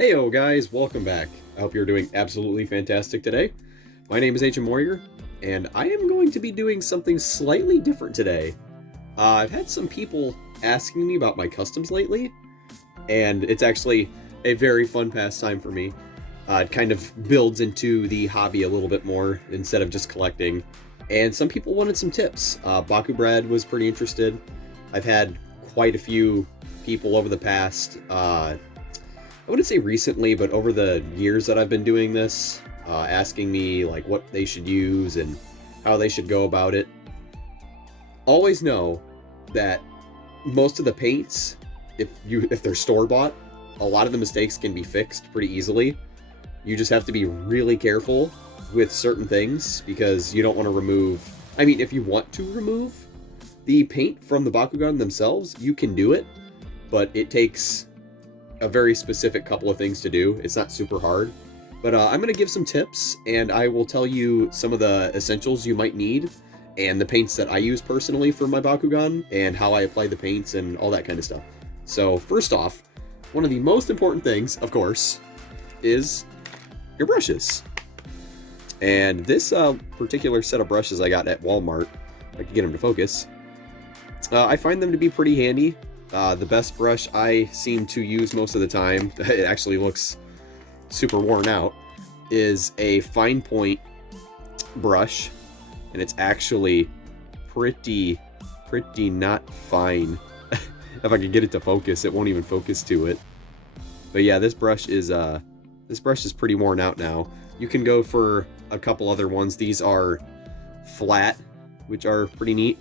Heyo guys, welcome back. I hope you're doing absolutely fantastic today. My name is Agent Warrior, and I am going to be doing something slightly different today. I've had some people asking me about my customs lately, and it's actually a very fun pastime for me. It kind of builds into the hobby a little bit more instead of just collecting. And some people wanted some tips. Baku Brad was pretty interested. I've had quite a few people over the past I wouldn't say recently, but over the years that I've been doing this, asking me like what they should use and how they should go about it. Always know that most of the paints, if they're store bought, a lot of the mistakes can be fixed pretty easily. You just have to be really careful with certain things because you don't want to remove. I mean, if you want to remove the paint from the Bakugan themselves, you can do it, but it takes a very specific couple of things to do. It's not super hard, but I'm going to give some tips, and I will tell you some of the essentials you might need, and the paints that I use personally for my Bakugan, and how I apply the paints, and all that kind of stuff. So first off, one of the most important things, of course, is your brushes. And this particular set of brushes I got at Walmart, if I can get them to focus, I find them to be pretty handy. The best brush I seem to use most of the time, it actually looks super worn out, is a fine point brush, and it's actually pretty not fine. If I could get it to focus, it won't even focus to it. But yeah, this brush is pretty worn out now. You can go for a couple other ones. These are flat, which are pretty neat.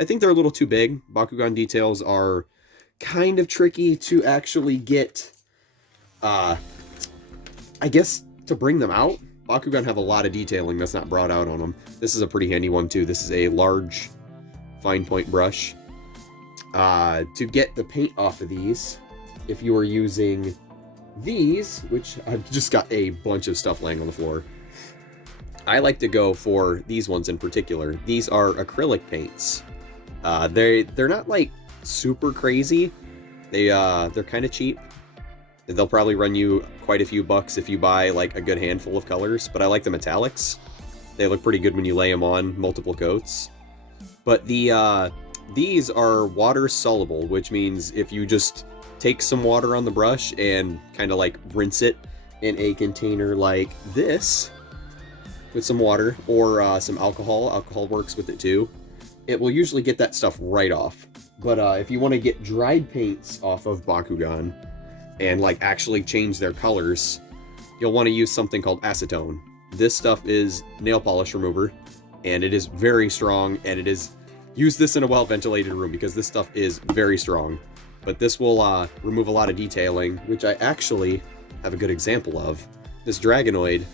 I think they're a little too big. Bakugan details are kind of tricky to actually get, I guess, to bring them out. Bakugan have a lot of detailing that's not brought out on them. This is a pretty handy one too. This is a large fine point brush. To get the paint off of these, if you are using these, which I've just got a bunch of stuff laying on the floor, I like to go for these ones in particular. These are acrylic paints. They're not like super crazy. They're kind of cheap. They'll probably run you quite a few bucks if you buy like a good handful of colors, but I like the metallics. They look pretty good when you lay them on multiple coats. But these are water soluble, which means if you just take some water on the brush and kind of like rinse it in a container like this with some water or some alcohol works with it too. It will usually get that stuff right off. But if you want to get dried paints off of Bakugan and like actually change their colors, you'll want to use something called acetone. This stuff is nail polish remover, and it is very strong, and use this in a well-ventilated room because this stuff is very strong. But this will remove a lot of detailing, which I actually have a good example of. This Dragonoid,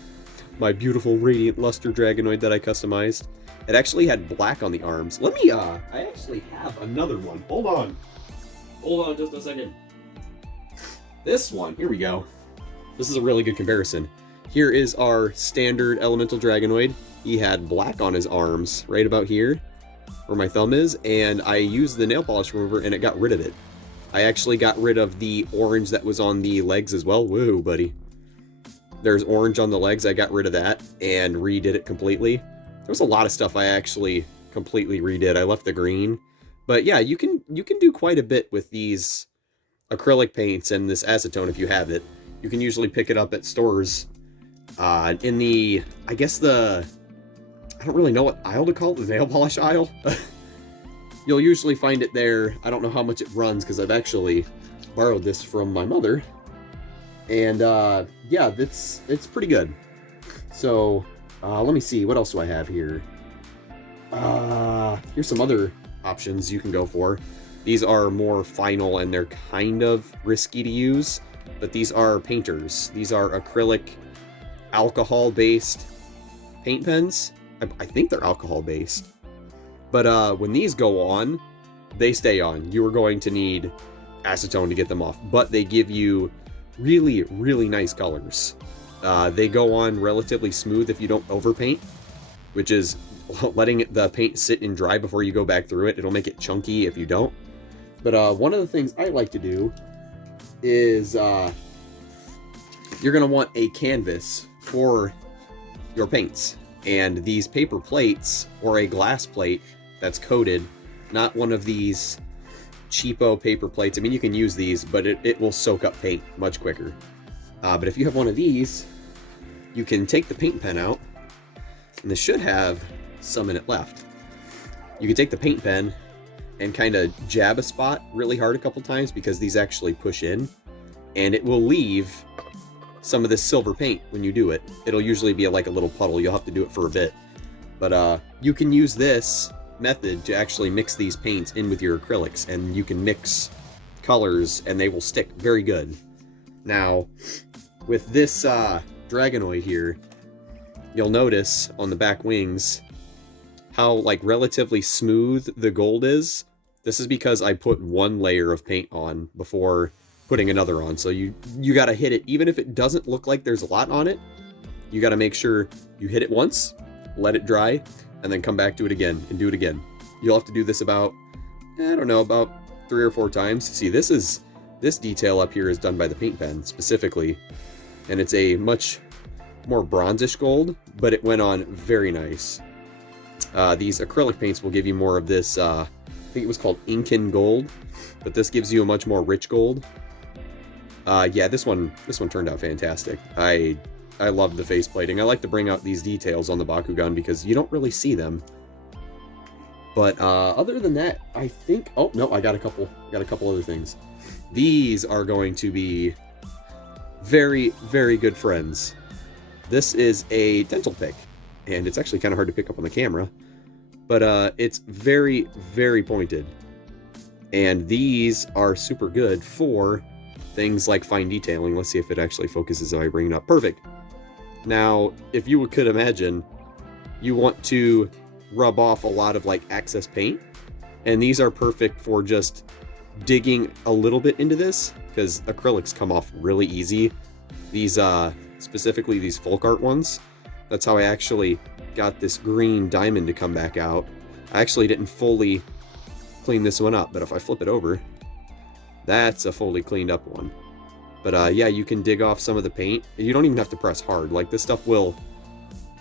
my beautiful Radiant Luster Dragonoid that I customized, it actually had black on the arms. I actually have another one. Hold on just a second. This one, here we go. This is a really good comparison. Here is our standard Elemental Dragonoid. He had black on his arms, right about here, where my thumb is, and I used the nail polish remover and it got rid of it. I actually got rid of the orange that was on the legs as well. Whoa, buddy. There's orange on the legs. I got rid of that and redid it completely. There was a lot of stuff I actually completely redid. I left the green. But yeah, you can do quite a bit with these acrylic paints and this acetone if you have it. You can usually pick it up at stores. I don't really know what aisle to call it, the nail polish aisle. You'll usually find it there. I don't know how much it runs because I've actually borrowed this from my mother. And yeah, it's pretty good. So let me see, what else do I have here? Here's some other options you can go for. These are more final and they're kind of risky to use, but these are painters. These are acrylic, alcohol-based paint pens. I think they're alcohol-based. But when these go on, they stay on. You are going to need acetone to get them off, but they give you really nice colors. They go on relatively smooth if you don't overpaint, which is letting the paint sit and dry before you go back through it. It'll make it chunky if you don't. But one of the things I like to do is you're going to want a canvas for your paints. And these paper plates, or a glass plate that's coated, not one of these cheapo paper plates. I mean, you can use these, but it will soak up paint much quicker. But if you have one of these, you can take the paint pen out, and this should have some in it left. You can take the paint pen and kind of jab a spot really hard a couple times, because these actually push in, and it will leave some of this silver paint when you do it. It'll usually be like a little puddle. You'll have to do it for a bit. But you can use this method to actually mix these paints in with your acrylics, and you can mix colors and they will stick very good. Now, with this Dragonoid here, you'll notice on the back wings how like relatively smooth the gold is. This is because I put one layer of paint on before putting another on. So you got to hit it, even if it doesn't look like there's a lot on it. You got to make sure you hit it once, let it dry, and then come back to it again and do it again. You'll have to do this about, I don't know, about 3 or 4 times. See, this detail up here is done by the paint pen specifically, and it's a much more bronzish gold, but it went on very nice. These acrylic paints will give you more of this, I think it was called Incan gold, but this gives you a much more rich gold. Yeah, this one turned out fantastic. I love the face plating. I like to bring out these details on the Bakugan because you don't really see them. But other than that, I think, oh no, I got a couple other things. These are going to be very, very good friends. This is a dental pick, and it's actually kind of hard to pick up on the camera, but it's very, very pointed. And these are super good for things like fine detailing. Let's see if it actually focuses if I bring it up. Perfect. Now, if you could imagine, you want to rub off a lot of like excess paint, and these are perfect for just digging a little bit into this, because acrylics come off really easy. These, specifically these folk art ones, that's how I actually got this green diamond to come back out. I actually didn't fully clean this one up, but if I flip it over, that's a fully cleaned up one. But yeah, you can dig off some of the paint. You don't even have to press hard. Like, this stuff will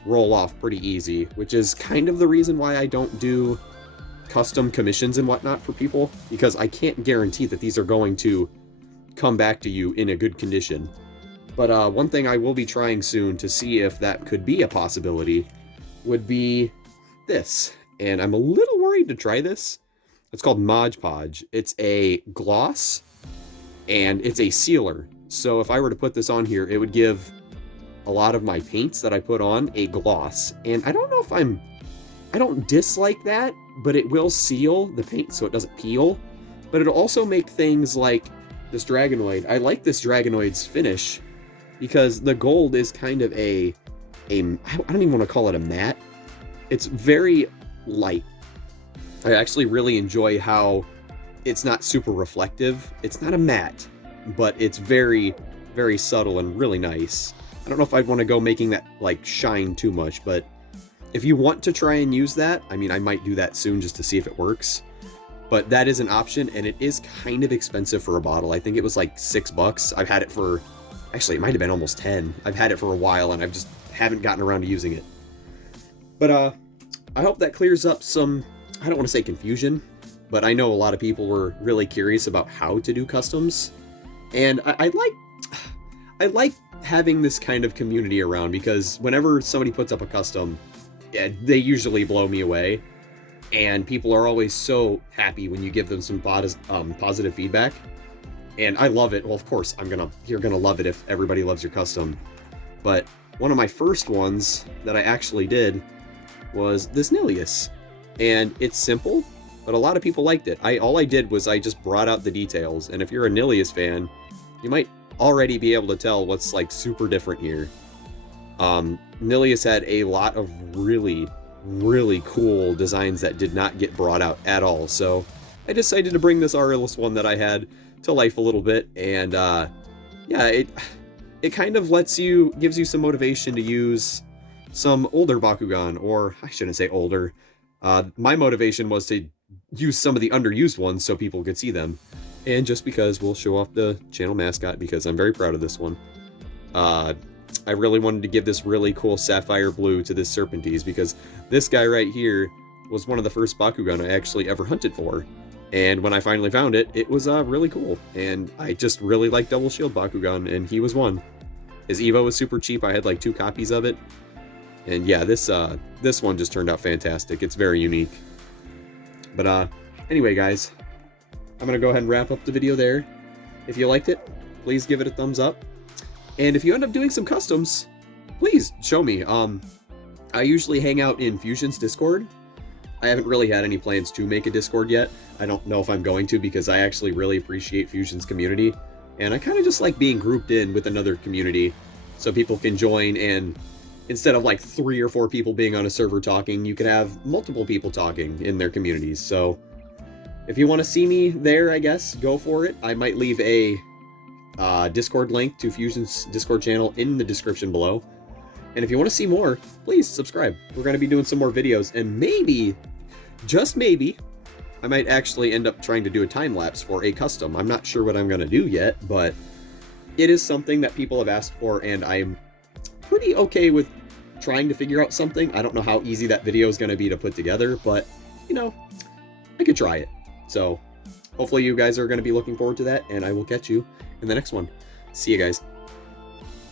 roll off pretty easy, which is kind of the reason why I don't do custom commissions and whatnot for people, because I can't guarantee that these are going to come back to you in a good condition. But one thing I will be trying soon to see if that could be a possibility would be this. And I'm a little worried to try this. It's called Mod Podge. It's a gloss, and it's a sealer. So if I were to put this on here, it would give a lot of my paints that I put on a gloss. And I don't know if I don't dislike that, but it will seal the paint so it doesn't peel. But it'll also make things like this Dragonoid. I like this Dragonoid's finish because the gold is kind of I don't even want to call it a matte. It's very light. I actually really enjoy how it's not super reflective. It's not a matte, but it's very, very subtle and really nice. I don't know if I'd want to go making that like shine too much, but if you want to try and use that, I mean, I might do that soon just to see if it works. But that is an option, and it is kind of expensive for a bottle. I think it was like $6. I've had it for, actually, it might have been almost 10. I've had it for a while, and I've just haven't gotten around to using it. But I hope that clears up some, I don't want to say confusion, but I know a lot of people were really curious about how to do customs. And I like having this kind of community around, because whenever somebody puts up a custom, yeah, they usually blow me away. And people are always so happy when you give them some positive feedback. And I love it. Well, of course, you're gonna love it if everybody loves your custom. But one of my first ones that I actually did was this Nilius. And it's simple, but a lot of people liked it. All I did was I just brought out the details. And if you're a Nilius fan, you might already be able to tell what's like super different here. Nilius had a lot of really, really cool designs that did not get brought out at all. So I decided to bring this Aurelus one that I had to life a little bit. And yeah, it kind of gives you some motivation to use some older Bakugan, or I shouldn't say older. My motivation was to use some of the underused ones so people could see them. And just because we'll show off the channel mascot, because I'm very proud of this one. I really wanted to give this really cool sapphire blue to this Serpentese because this guy right here was one of the first Bakugan I actually ever hunted for. And when I finally found it, it was really cool. And I just really like Double Shield Bakugan, and he was one. His Evo was super cheap. I had like 2 copies of it. And yeah, this one just turned out fantastic. It's very unique. But anyway, guys, I'm going to go ahead and wrap up the video there. If you liked it, please give it a thumbs up. And if you end up doing some customs, please show me. I usually hang out in Fusion's Discord. I haven't really had any plans to make a Discord yet. I don't know if I'm going to because I actually really appreciate Fusion's community. And I kind of just like being grouped in with another community so people can join, and instead of like 3 or 4 people being on a server talking, you could have multiple people talking in their communities. So if you want to see me there, I guess, go for it. I might leave a Discord link to Fusion's Discord channel in the description below. And if you want to see more, please subscribe. We're going to be doing some more videos, and maybe, just maybe, I might actually end up trying to do a time-lapse for a custom. I'm not sure what I'm going to do yet, but it is something that people have asked for, and I'm pretty okay with trying to figure out something. I don't know how easy that video is going to be to put together, but, you know, I could try it. So hopefully you guys are going to be looking forward to that, and I will catch you in the next one. See you guys.